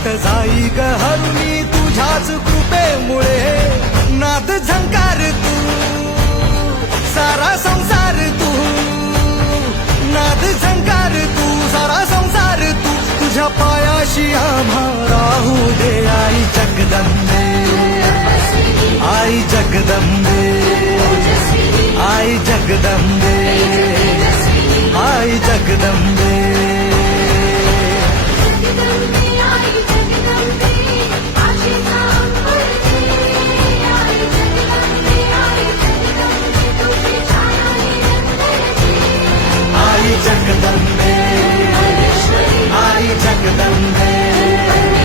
संकट जाई ग हरुनी तुझ्याच कृपेमुळे नाद झंकार तू सारा संसार तू नाद झंकार तू सारा संसार तू तुझ्या पायाशी आम्हा राहू दे आई जगदंबे आई जगदंबे